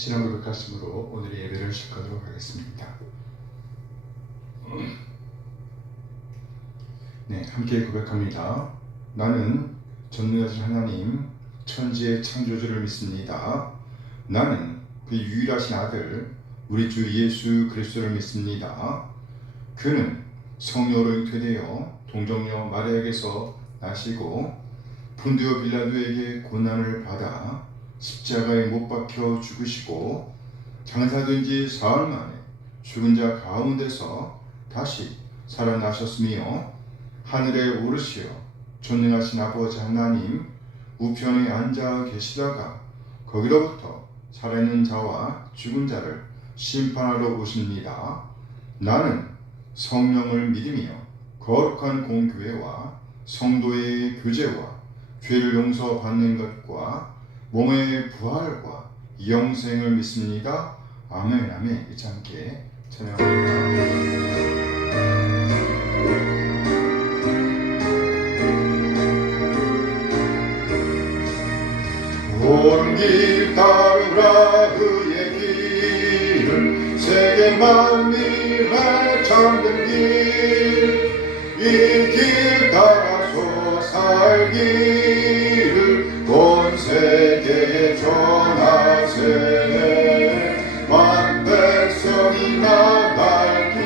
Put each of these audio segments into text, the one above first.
신앙 고백하심으로 오늘의 예배를 시작하도록 하겠습니다. 네, 함께 고백합니다. 나는 전능하신 하나님, 천지의 창조주를 믿습니다. 나는 그 유일하신 아들, 우리 주 예수 그리스도를 믿습니다. 그는 성령으로 잉태되어 동정녀 마리아에게서 나시고 본디오 빌라도에게 고난을 받아 십자가에 못 박혀 죽으시고 장사된 지 사흘 만에 죽은 자 가운데서 다시 살아나셨으며 하늘에 오르시어 전능하신 아버지 하나님 우편에 앉아 계시다가 거기로부터 살아있는 자와 죽은 자를 심판하러 오십니다. 나는 성령을 믿으며 거룩한 공교회와 성도의 교제와 죄를 용서받는 것과 몸의 부활과 영생을 믿습니다. 아멘. 아멘. 이제 함께 찬양합니다. 온 길 따르라 그의 길을 세계 만민의 참된 길 이 길 따라서 살기를 온 세계에 전하세 만 백성이 나갈 길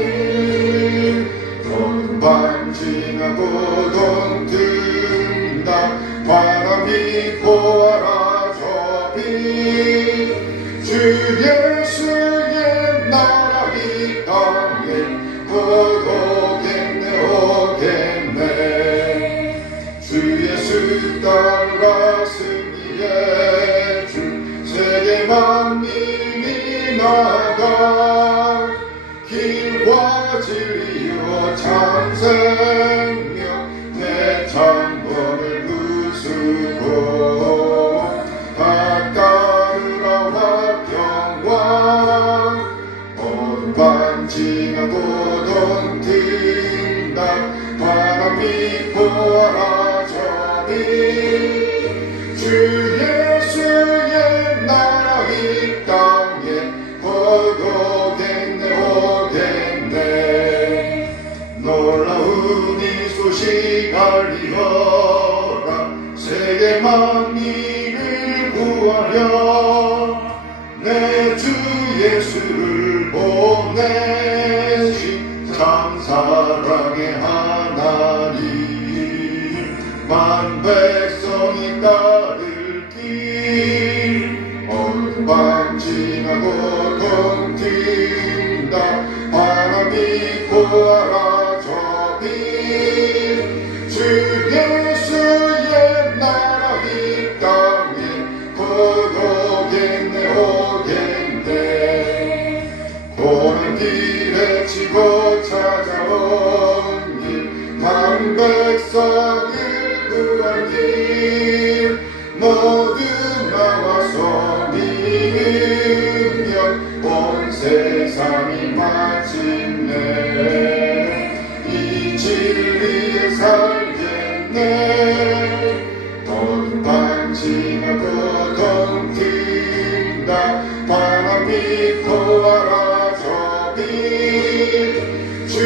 온 반징하고 돈 든다 바람이 보아라 주 예수의 나라 이 땅에 거룩했네 오겠네 주 예수 따라 승리의 주 세계 만민이 나가 길과 진리요 참 생명 내 창궐을 부수고 반징하고 돈 든다 바람이 보아라 저기 주 예수의 나라 이 땅에 거룩했네 오겠네 놀라운 이 소식 알리어라 세계 만민을 구하려 내 주 예수를 보내신 참 사랑의 하나님 만 백성이 따를 길 반징하고 돈 든다 바람이 보아라 저기 주 예수의 나라 이 땅에 거룩했네 오겠네 고난 길에 치고 찾아온 길만 백성을 구한 길 모두 나와서 믿으면 온 세상이 마침내 이 진리에 살겠네 모두 반징하고 돈 든다 바람이 보아라 저기 주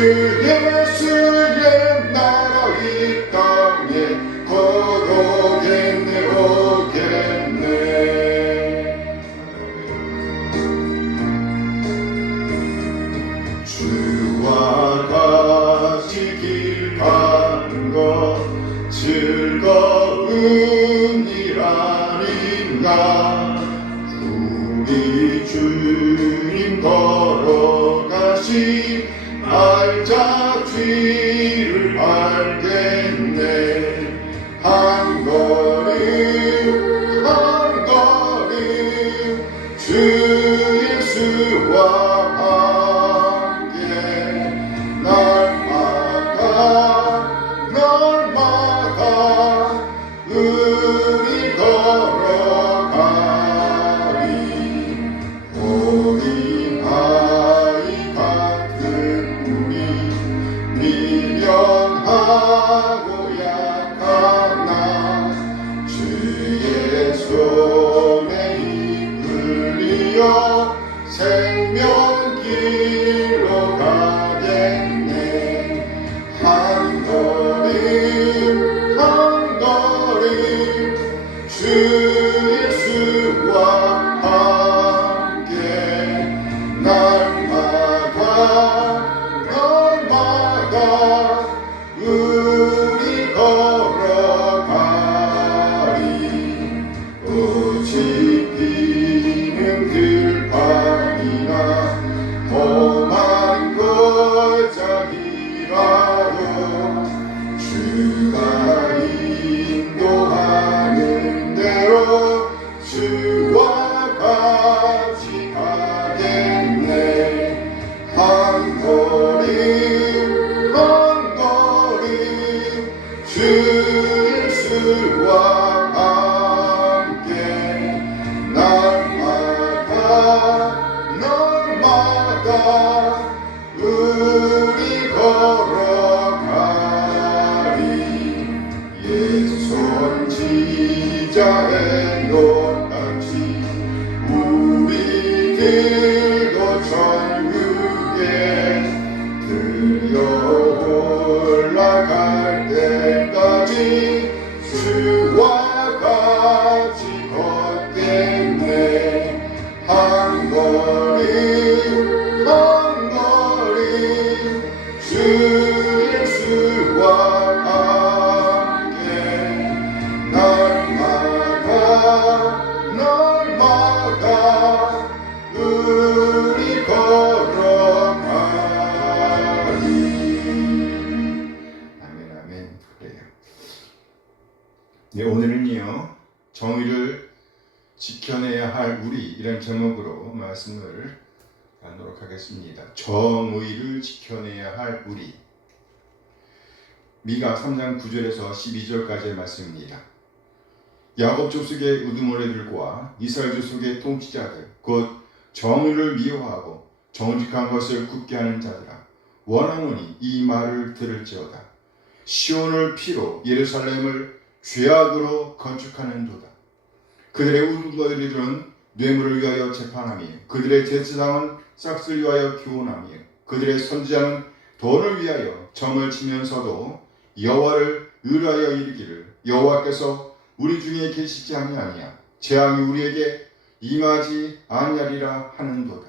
예수의 나라 이 땅에 거룩했네 오겠네 주와 같이 길 가는 것 즐거운 일 아닌가 우리 주님 걸어가시 알자 뒤를 알겠네 한 걸음 한 걸음 주 예수와 함께 날마다 우리 걸어가리 어린 아이 같은 우리 미련하고 약한 나 주의 손에 이끌리어 생명길로 가겠네. 한 걸음 한 걸음 주 예수와 함께 날마다 날마다 우리 걸어가리. 오직 비는 들판이나 험한 골짜기라도 주가 인도하는 대로 주와 같이 가겠네. 한 걸음 한 걸음 주 예수와 함께 날마다 날마다 우리 걸어가리. 예손 지자의 노같이 우리들도 천국에 들려 올라갈 때까지 주와 같이 걷겠네. 한 걸음 한 걸음 주 예수와 함께 날마다 날마다 우리 걸어가리. 아멘 아멘. 그래요. 네, 오늘은요 정의를 지켜내야 할 우리 이런 제목으로 말씀을 나누도록 하겠습니다. 정의를 지켜내야 할 우리. 미가 3장 9절에서 12절까지의 말씀입니다. 야곱 족속의 우두머리들과 이스라엘 족속의 통치자들 곧 정의를 미워하고 정직한 것을 굽게 하는 자들아, 원하노니 이 말을 들을지어다. 시온을 피로 예루살렘을 죄악으로 건축하는도다. 그들의 우두머리들은 뇌물을 위하여 재판하며 그들의 제사장은 싹을 위하여 교훈하며 그들의 선지자는 돈을 위하여 점을 치면서도 여호와를 의뢰하여 이르기를 여호와께서 우리 중에 계시지 아니하냐 재앙이 우리에게 임하지 아니하리라 하는도다.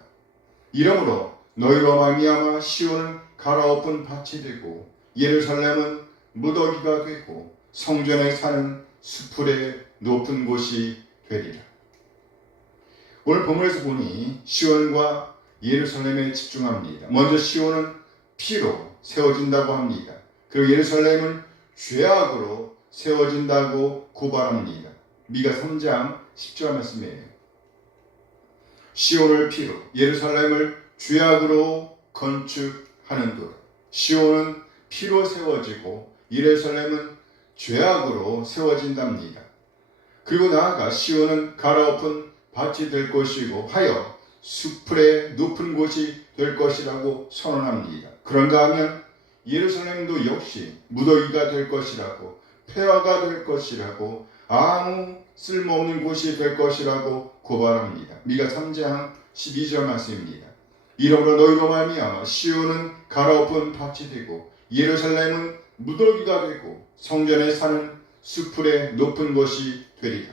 이러므로 너희로 말미암아 시온은 갈아엎은 밭이 되고 예루살렘은 무더기가 되고 성전에 사는 수풀의 높은 곳이 되리라. 오늘 본문에서 보니 시온과 예루살렘에 집중합니다. 먼저 시온은 피로 세워진다고 합니다. 그리고 예루살렘은 죄악으로 세워진다고 고발합니다. 미가 3장 10절 말씀이에요. 시온을 피로 예루살렘을 죄악으로 건축하는도다. 시온은 피로 세워지고 예루살렘은 죄악으로 세워진답니다. 그리고 나아가 시온은 갈아엎은 밭이 될 것이고 하여 수풀의 높은 곳이 될 것이라고 선언합니다. 그런가 하면 예루살렘도 역시 무더기가 될 것이라고, 폐허가 될 것이라고, 아무 쓸모없는 곳이 될 것이라고 고발합니다. 미가 3장 12절 말씀입니다. 이러므로 너희로 말미암아 시온은 갈아엎은 밭이 되고 예루살렘은 무더기가 되고 성전에 사는 수풀의 높은 곳이 되리라.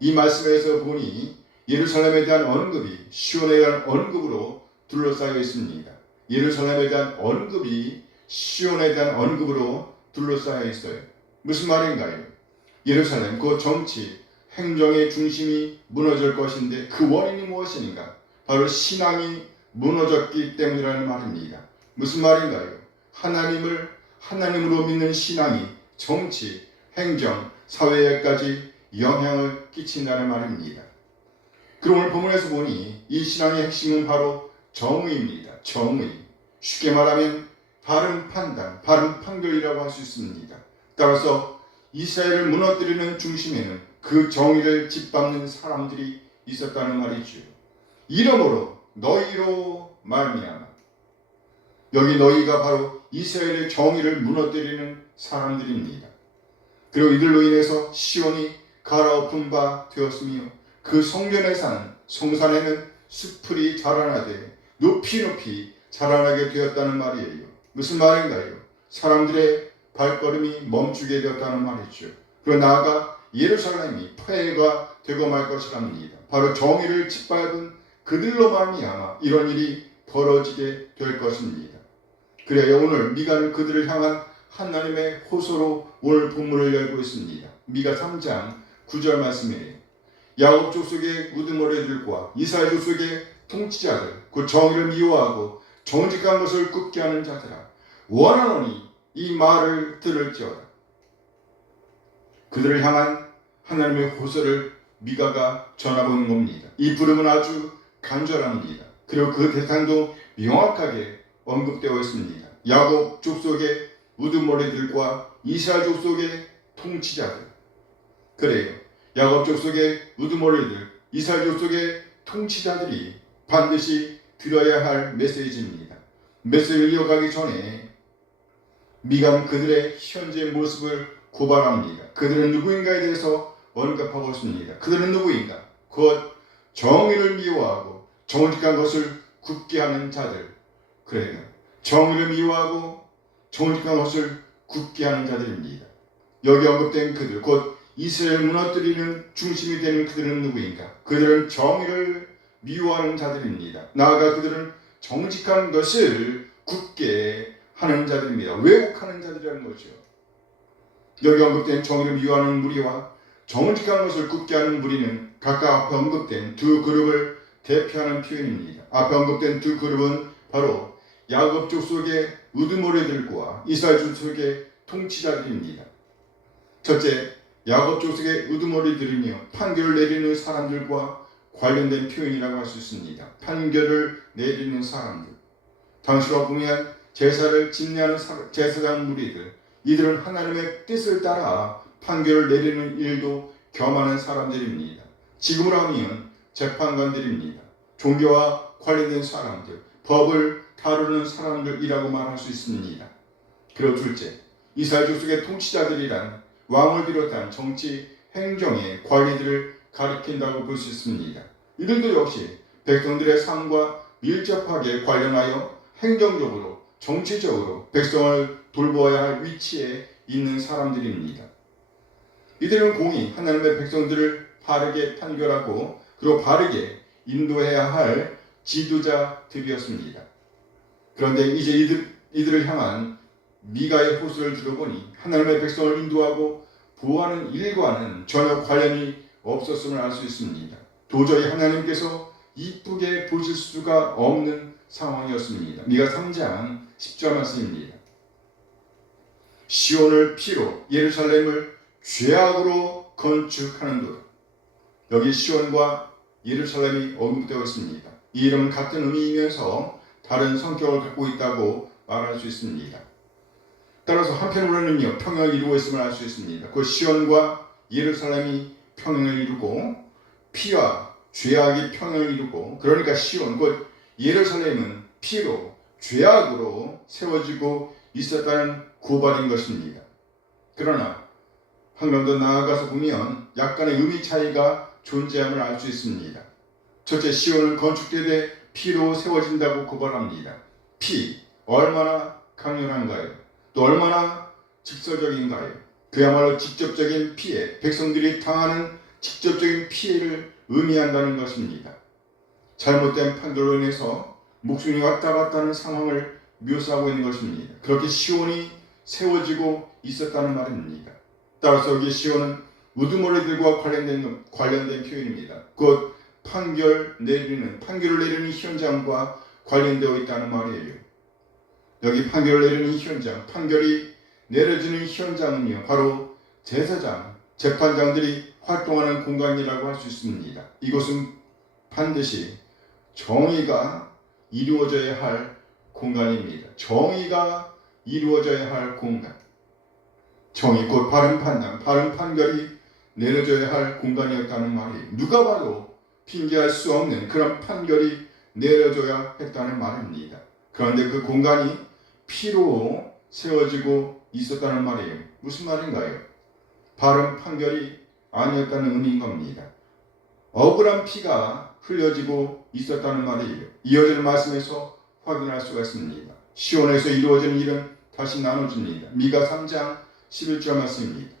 이 말씀에서 보니 예루살렘에 대한 언급이 시온에 대한 언급으로 둘러싸여 있습니다. 예루살렘에 대한 언급이 시온에 대한 언급으로 둘러싸여 있어요. 무슨 말인가요? 예루살렘, 그 정치, 행정의 중심이 무너질 것인데 그 원인이 무엇인가? 바로 신앙이 무너졌기 때문이라는 말입니다. 무슨 말인가요? 하나님을 하나님으로 믿는 신앙이 정치, 행정, 사회에까지 영향을 끼친다는 말입니다. 그럼 오늘 본문에서 보니 이 신앙의 핵심은 바로 정의입니다. 정의. 쉽게 말하면 바른 판단, 바른 판결이라고 할 수 있습니다. 따라서 이스라엘을 무너뜨리는 중심에는 그 정의를 짓밟는 사람들이 있었다는 말이죠. 이러므로 너희로 말미암아, 여기 너희가 바로 이스라엘의 정의를 무너뜨리는 사람들입니다. 그리고 이들로 인해서 시온이 갈아엎은 바 되었으며 그 성전에 사는 성산에는 수풀이 자라나되 높이 높이 자라나게 되었다는 말이에요. 무슨 말인가요? 사람들의 발걸음이 멈추게 되었다는 말이죠. 그리고 나아가 예루살렘이 폐해가 되고 말 것이랍니다. 바로 정의를 짓밟은 그들로 말미암아 이런 일이 벌어지게 될 것입니다. 그래야 오늘 미가는 그들을 향한 하나님의 호소로 오늘 본문을 열고 있습니다. 미가 3장 9절 말씀이에요. 야곱 족속의 우두머리들과 이스라엘 족속의 통치자들, 그 정의를 미워하고 정직한 것을 굽게 하는 자들아, 원하노니 이 말을 들을지어다. 그들을 향한 하나님의 호소를 미가가 전하보는 겁니다. 이 부름은 아주 간절합니다. 그리고 그 대상도 명확하게 언급되어 있습니다. 야곱 족속의 우두머리들과 이스라엘 족속의 통치자들. 그래요. 야곱 족속의 우두머리들, 이스라엘 족속의 통치자들이 반드시 들어야 할 메시지입니다. 메시지를 이어가기 전에 미가는 그들의 현재 모습을 고발합니다. 그들은 누구인가에 대해서 언급하고 있습니다. 그들은 누구인가? 곧 정의를 미워하고 정직한 것을 굽게 하는 자들. 그래요. 정의를 미워하고 정직한 것을 굽게 하는 자들입니다. 여기 언급된 그들, 곧 이스라엘 무너뜨리는 중심이 되는 그들은 누구인가? 그들은 정의를 미워하는 자들입니다. 나아가 그들은 정직한 것을 굽게 하는 자들입니다. 왜곡하는 자들이라는 거죠. 여기 언급된 정의를 미워하는 무리와 정직한 것을 굽게 하는 무리는 각각 앞에 언급된 두 그룹을 대표하는 표현입니다. 앞에 언급된 두 그룹은 바로 야곱 족속의 우두머리들과 이스라엘 족속의 통치자들입니다. 첫째, 야곱 족속의 우두머리들은요, 판결을 내리는 사람들과 관련된 표현이라고 할 수 있습니다. 판결을 내리는 사람들. 당시로 보면 제사를 집례하는 제사장 무리들, 이들은 하나님의 뜻을 따라 판결을 내리는 일도 겸하는 사람들입니다. 지금으로 하면 재판관들입니다. 종교와 관련된 사람들, 법을 다루는 사람들이라고 말할 수 있습니다. 그리고 둘째, 이스라엘 족속의 통치자들이란 왕을 비롯한 정치 행정의 관리들을 가리킨다고 볼 수 있습니다. 이들도 역시 백성들의 삶과 밀접하게 관련하여 행정적으로, 정치적으로 백성을 돌보아야 할 위치에 있는 사람들입니다. 이들은 공히 하나님의 백성들을 바르게 판결하고 그리고 바르게 인도해야 할 지도자들이었습니다. 그런데 이제 이들을 향한 미가의 호소를 들어보니 하나님의 백성을 인도하고 보호하는 일과는 전혀 관련이 없었음을 알 수 있습니다. 도저히 하나님께서 이쁘게 보실 수가 없는 상황이었습니다. 미가 3장 10절 말씀입니다. 시온을 피로 예루살렘을 죄악으로 건축하는도다. 여기 시온과 예루살렘이 언급되어 있습니다. 이 이름은 같은 의미이면서 다른 성격을 갖고 있다고 말할 수 있습니다. 따라서 한편으로는요, 평행을 이루고 있음을 알 수 있습니다. 그 시온과 예루살렘이 평행을 이루고 피와 죄악이 평행을 이루고, 그러니까 시온 곧 예루살렘은 피로 죄악으로 세워지고 있었다는 고발인 것입니다. 그러나 한 번 더 나아가서 보면 약간의 의미 차이가 존재함을 알 수 있습니다. 첫째, 시온은 건축되되 피로 세워진다고 고발합니다. 피, 얼마나 강렬한가요? 또 얼마나 직설적인가요? 그야말로 직접적인 피해, 백성들이 당하는 직접적인 피해를 의미한다는 것입니다. 잘못된 판결로 인해서 목숨이 왔다 갔다 하는 상황을 묘사하고 있는 것입니다. 그렇게 시온이 세워지고 있었다는 말입니다. 따라서 여기 시온은 우두머리들과 관련된 표현입니다. 곧 판결을 내리는 현장과 관련되어 있다는 말이에요. 여기 판결을 내리는 현장, 판결이 내려지는 현장은요, 바로 제사장, 재판장들이 활동하는 공간이라고 할 수 있습니다. 이곳은 반드시 정의가 이루어져야 할 공간입니다. 정의가 이루어져야 할 공간. 정의 곧 바른 판단, 바른 판결이 내려져야 할 공간이었다는 말이에요. 누가 봐도 핑계할 수 없는 그런 판결이 내려져야 했다는 말입니다. 그런데 그 공간이 피로 세워지고 있었다는 말이에요. 무슨 말인가요? 바른 판결이 아니었다는 의미인 겁니다. 억울한 피가 흘려지고 있었다는 말이에요. 이어지는 말씀에서 확인할 수가 있습니다. 시온에서 이루어진 일은 다시 나눠집니다. 미가 3장 11절 말씀입니다.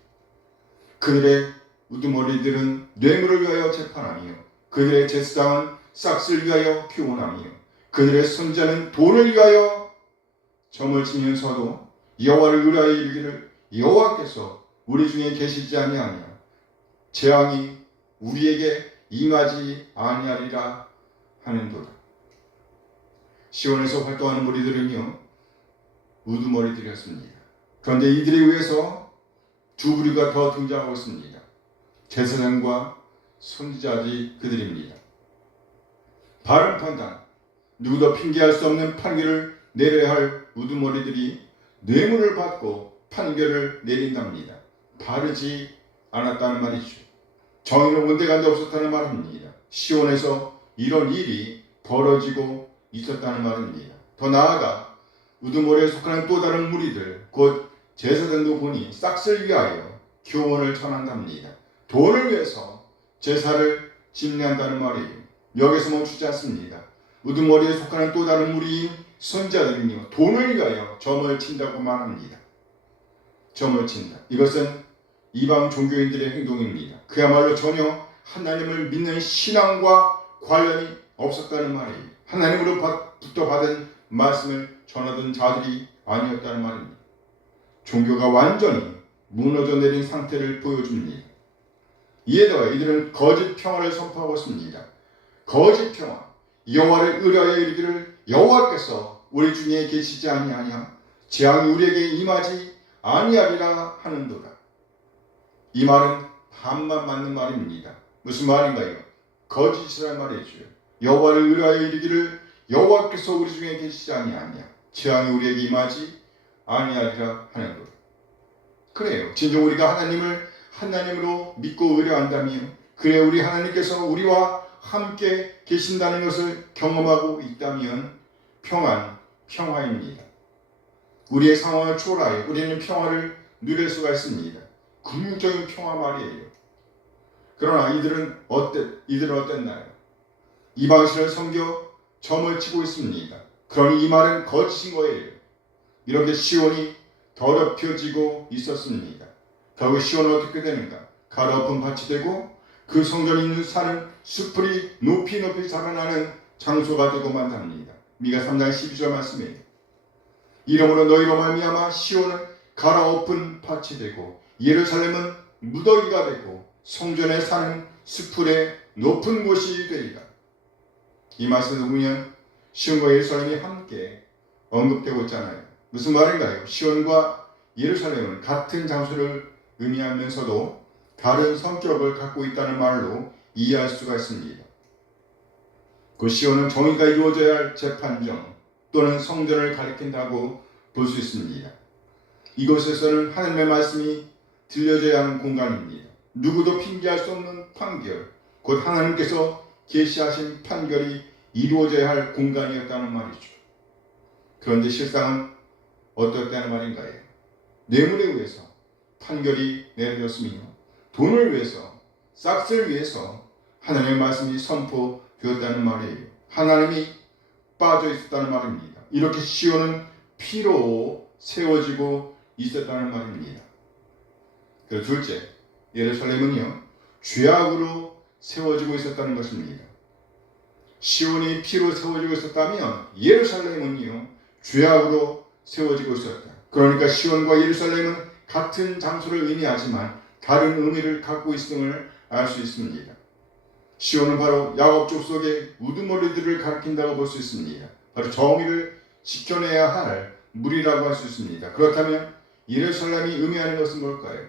그들의 우두머리들은 뇌물을 위하여 재판하며 그들의 제사장은 싹스를 위하여 교훈하며 그들의 선자는 돈을 위하여 점을 치면서도 여호와를 의뢰하여 이르기를 여호와께서 우리 중에 계시지 아니하며 재앙이 우리에게 임하지 아니하리라 하는도다. 시온에서 활동하는 무리들은요 우두머리들이었습니다. 그런데 이들에 의해서 두 부류가 더 등장하고 있습니다. 제사장과 선지자들이 그들입니다. 바른 판단, 누구도 핑계할 수 없는 판결을 내려야 할 우두머리들이 뇌물을 받고 판결을 내린답니다. 바르지 않았다는 말이죠. 정의는 온데간데 없었다는 말입니다. 시온에서 이런 일이 벌어지고 있었다는 말입니다. 더 나아가 우두머리에 속하는 또 다른 무리들, 곧 제사장도 보니 싹스를 위하여 교훈을 전한답니다. 돈을 위해서 제사를 집례한다는 말이에요. 여기서 멈추지 않습니다. 우두머리에 속하는 또 다른 무리인 선자들은요 돈을 위하여 점을 친다고 말합니다. 점을 친다. 이것은 이방 종교인들의 행동입니다. 그야말로 전혀 하나님을 믿는 신앙과 관련이 없었다는 말이에요. 하나님으로부터 받은 말씀을 전하던 자들이 아니었다는 말입니다. 종교가 완전히 무너져 내린 상태를 보여줍니다. 이에 더해 이들은 거짓 평화를 선포하고 있습니다. 거짓 평화, 여호와를 의뢰하여 이르기를 여호와께서 우리 중에 계시지 아니하냐 재앙이 우리에게 임하지 아니하리라 하는도다. 이 말은 반만 맞는 말입니다. 무슨 말인가요? 거짓이란 말이죠. 여호와를 의뢰하여 이르기를 여호와께서 우리 중에 계시지 아니하냐 재앙이 우리에게 임하지 아니하리라 하는도다. 그래요. 진정 우리가 하나님을 하나님으로 믿고 의뢰한다면 그래 우리 하나님께서 우리와 함께 계신다는 것을 경험하고 있다면 평화입니다. 우리의 상황을 초월하여 우리는 평화를 누릴 수가 있습니다. 궁극적인 평화 말이에요. 그러나 이들은 어땠나요? 이방신을 섬겨 점을 치고 있습니다. 그러니 이 말은 거짓인 거예요. 이렇게 시온이 더럽혀지고 있었습니다. 결국 시온은 어떻게 되는가? 가로엎은 밭이 되고 그 성전이 있는 산은 숲풀이 높이 자라나는 장소가 되고 만답니다. 미가 3장 12절 말씀이에요. 이러므로 너희로 말미암아 시온은 갈아엎은 밭이 되고 예루살렘은 무더기가 되고 성전의 산은 숲풀의 높은 곳이 되리라. 이 말씀을 보면 시온과 예루살렘이 함께 언급되고 있잖아요. 무슨 말인가요? 시온과 예루살렘은 같은 장소를 의미하면서도 다른 성격을 갖고 있다는 말로 이해할 수가 있습니다. 그 시온은 정의가 이루어져야 할 재판정 또는 성전을 가리킨다고 볼 수 있습니다. 이곳에서는 하나님의 말씀이 들려져야 하는 공간입니다. 누구도 핑계할 수 없는 판결, 곧 하나님께서 계시하신 판결이 이루어져야 할 공간이었다는 말이죠. 그런데 실상은 어떻다는 말인가요? 뇌물에 의해서 판결이 내려졌으며 돈을 위해서, 싹스를 위해서 하나님의 말씀이 선포되었다는 말이에요. 하나님이 빠져 있었다는 말입니다. 이렇게 시온은 피로 세워지고 있었다는 말입니다. 그리고 둘째, 예루살렘은요 죄악으로 세워지고 있었다는 것입니다. 시온이 피로 세워지고 있었다면 예루살렘은요 죄악으로 세워지고 있었다. 그러니까 시온과 예루살렘은 같은 장소를 의미하지만 다른 의미를 갖고 있음을 알 수 있습니다. 시온은 바로 야곱 족속의 우두머리들을 가리킨다고 볼 수 있습니다. 바로 정의를 지켜내야 할 무리라고 할 수 있습니다. 그렇다면 예루살렘이 의미하는 것은 뭘까요?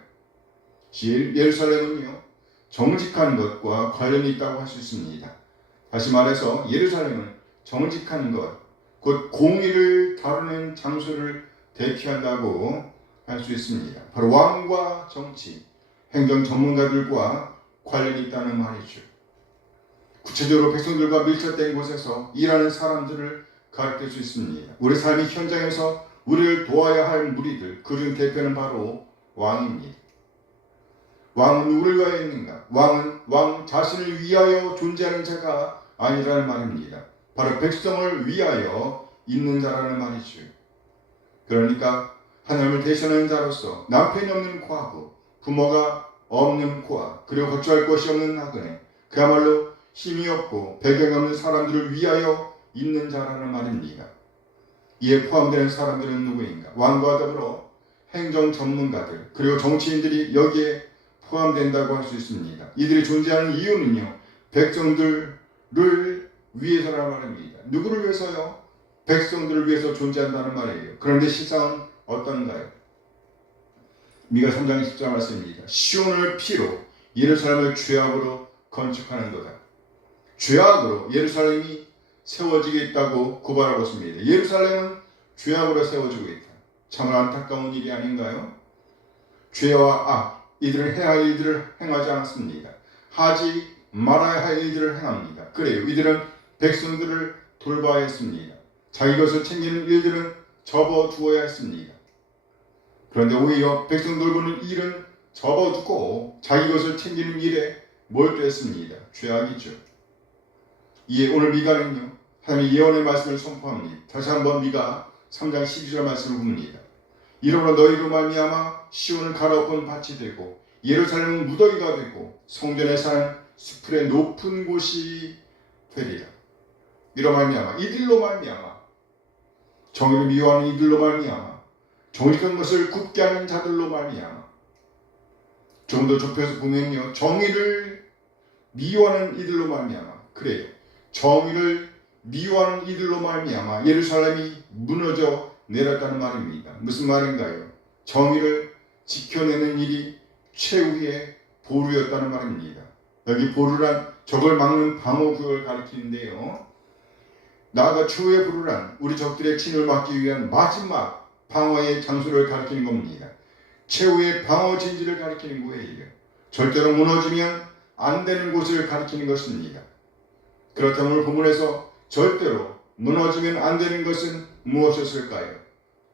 예루살렘은요 정직한 것과 관련이 있다고 할 수 있습니다. 다시 말해서 예루살렘은 정직한 것, 곧 공의를 다루는 장소를 대표한다고 할 수 있습니다. 바로 왕과 정치, 행정 전문가들과 관련이 있다는 말이죠. 구체적으로 백성들과 밀접된 곳에서 일하는 사람들을 가르칠 수 있습니다. 우리 삶의 현장에서 우리를 도와야 할 무리들, 그중 대표는 바로 왕입니다. 왕은 누구를 위하여 있는가? 왕은 왕 자신을 위하여 존재하는 자가 아니라는 말입니다. 바로 백성을 위하여 있는 자라는 말이죠. 그러니까 하나님을 대신하는 자로서 남편이 없는 과부, 부모가 없는 고아, 그리고 거처할 곳이 없는 나그네, 그야말로 힘이 없고 배경이 없는 사람들을 위하여 있는 자라는 말입니다. 이에 포함되는 사람들은 누구인가? 왕과 더불어 행정 전문가들, 그리고 정치인들이 여기에 포함된다고 할 수 있습니다. 이들이 존재하는 이유는요, 백성들을 위해서라는 말입니다. 누구를 위해서요? 백성들을 위해서 존재한다는 말이에요. 그런데 실상은 어떤가요? 미가 3장 10절 말씀입니다. 시온을 피로 예루살렘을 죄악으로 건축하는도다. 죄악으로 예루살렘이 세워지겠다고 고발하고 있습니다. 예루살렘은 죄악으로 세워지고 있다. 참으로 안타까운 일이 아닌가요? 죄와 악, 이들은 해야 할 일들을 행하지 않았습니다. 하지 말아야 할 일들을 행합니다. 그래요. 이들은 백성들을 돌봐야 했습니다. 자기 것을 챙기는 일들은 접어두어야 했습니다. 그런데 오히려 백성 돌보는 일은 접어두고 자기 것을 챙기는 일에 몰두했습니다. 죄악이죠. 이에 오늘 미가는요, 하나님의 예언의 말씀을 선포합니다. 다시 한번 미가 3장 12절 말씀을 봅니다. 이러므로 너희로 말미암아 시온을 갈아엎은 밭이 되고 예루살렘은 무더기가 되고 성전에 사는 수풀의 높은 곳이 되리라. 이로 말미암아, 이들로 말미암아, 정의를 미워하는 이들로 말미암아, 정직한 것을 굽게 하는 자들로 말미암아. 좀 더 좁혀서 보면요, 정의를 미워하는 이들로 말미암아. 그래요. 정의를 미워하는 이들로 말미암아 예루살렘이 무너져 내렸다는 말입니다. 무슨 말인가요? 정의를 지켜내는 일이 최후의 보루였다는 말입니다. 여기 보루란 적을 막는 방어구역을 가리키는데요, 나아가 최후의 보루란 우리 적들의 침을 막기 위한 마지막 방어의 장소를 가리키는 겁니다. 최후의 방어 진지를 가리키는 거예요. 절대로 무너지면 안 되는 곳을 가리키는 것입니다. 그렇다면 오늘 본문에서 절대로 무너지면 안 되는 것은 무엇이었을까요?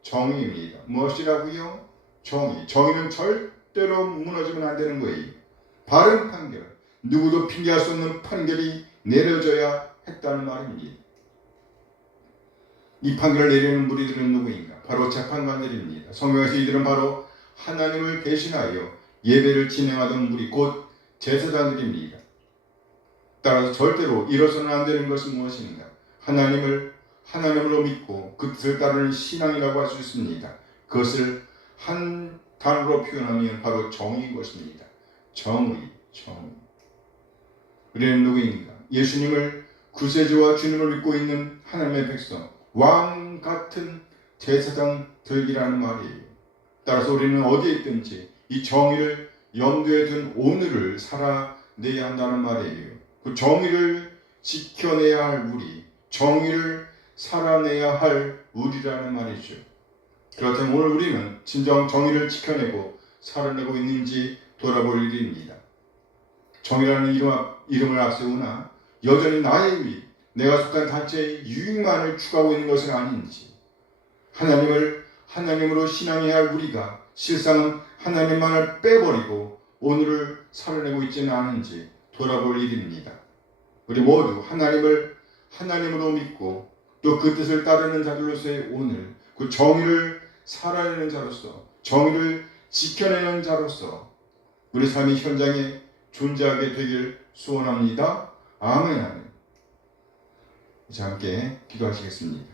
정의입니다. 무엇이라고요? 정의. 정의는 절대로 무너지면 안 되는 거예요. 바른 판결, 누구도 핑계할 수 없는 판결이 내려져야 했다는 말입니다. 이 판결을 내리는 무리들은 누구인가? 바로 재판관들입니다. 성경에서 이들은 바로 하나님을 대신하여 예배를 진행하던 무리, 곧 제사장들입니다. 따라서 절대로 이뤄서는 안 되는 것은 무엇인가? 하나님을 하나님으로 믿고 그 뜻을 따르는 신앙이라고 할 수 있습니다. 그것을 한 단어로 표현하면 바로 정의인 것입니다. 정의. 우리는 누구인가? 예수님을 구세주와 주님을 믿고 있는 하나님의 백성, 왕 같은 제사장들이라는 말이에요. 따라서 우리는 어디에 있든지 이 정의를 염두에 둔 오늘을 살아내야 한다는 말이에요. 그 정의를 지켜내야 할 우리, 정의를 살아내야 할 우리라는 말이죠. 그렇다면 오늘 우리는 진정 정의를 지켜내고 살아내고 있는지 돌아볼 일입니다. 정의라는 이름을 앞세우나 여전히 나의 유익, 내가 속한 단체의 유익만을 추구하고 있는 것은 아닌지, 하나님을 하나님으로 신앙해야 할 우리가 실상은 하나님만을 빼버리고 오늘을 살아내고 있지는 않은지 돌아볼 일입니다. 우리 모두 하나님을 하나님으로 믿고 또 그 뜻을 따르는 자들로서의 오늘, 그 정의를 살아내는 자로서, 정의를 지켜내는 자로서 우리 삶의 현장에 존재하게 되길 소원합니다. 아멘. 아멘. 이제 함께 기도하시겠습니다.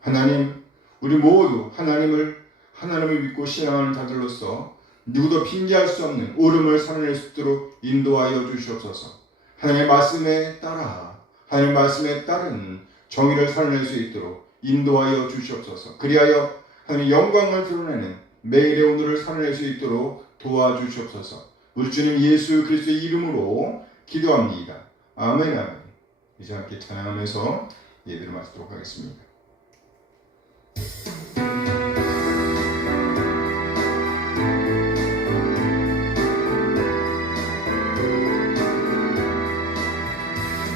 하나님, 우리 모두 하나님을 믿고 신앙하는 자들로서 누구도 핑계할 수 없는 옳음을 살아낼 수 있도록 인도하여 주시옵소서. 하나님의 말씀에 따라, 하나님의 말씀에 따른 정의를 살아낼 수 있도록 인도하여 주시옵소서. 그리하여 하나님의 영광을 드러내는 매일의 오늘을 살아낼 수 있도록 도와주시옵소서. 우리 주님 예수 그리스도의 이름으로 기도합니다. 아멘. 아멘. 이제 함께 찬양하면서 예배를 마치도록 하겠습니다.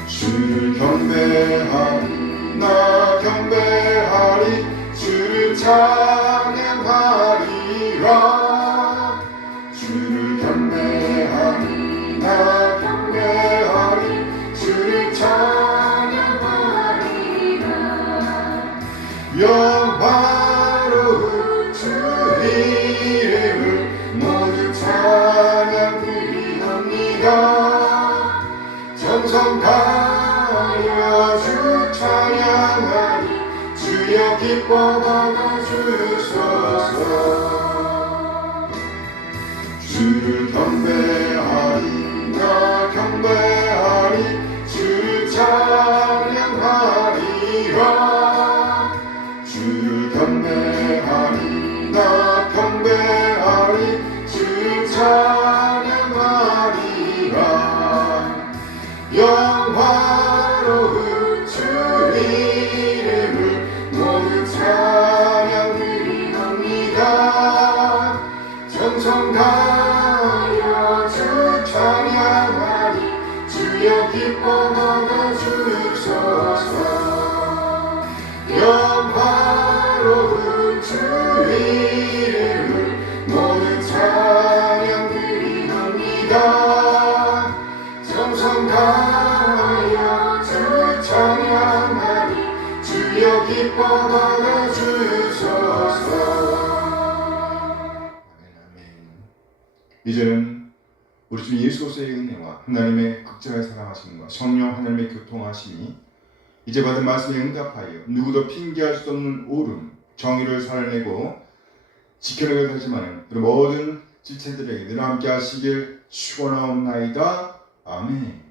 주를 경배하리, 나 경배하리, 주를 찬양하리라. 주를 경배하리, 나 경배하리, 주를 찬양하리라. 영화로운 주 이름을 모두 찬양 드리옵니다. 정성 다하여 주 찬양하니 주여 기뻐 받아주소서. 주를 경배하리 나 경배하리 주를 찬양하리라. 주를 경배하리 나 경배하리 주를 찬양하리라. 영화로운 주 이름을 모두 찬양 드리옵니다. 정성 다하여 주 찬양하니 주여 기뻐 받아주소서. 영화로운 주 이름을 모두 찬양 드리옵니다. 정성 다하여 주 찬양하니 주여 기뻐 받아주소서. 이제는 우리 주 예수 그리스도의 은혜와 하나님의 극진하게 사랑하심과 성령 하나님의 교통하심이 이제 받은 말씀에 응답하여 누구도 핑계할 수 없는 옳음, 정의를 살아내고 지켜내게 하지만 우리 모든 지체들에게 늘 함께 하시길 축원하옵나이다. 아멘.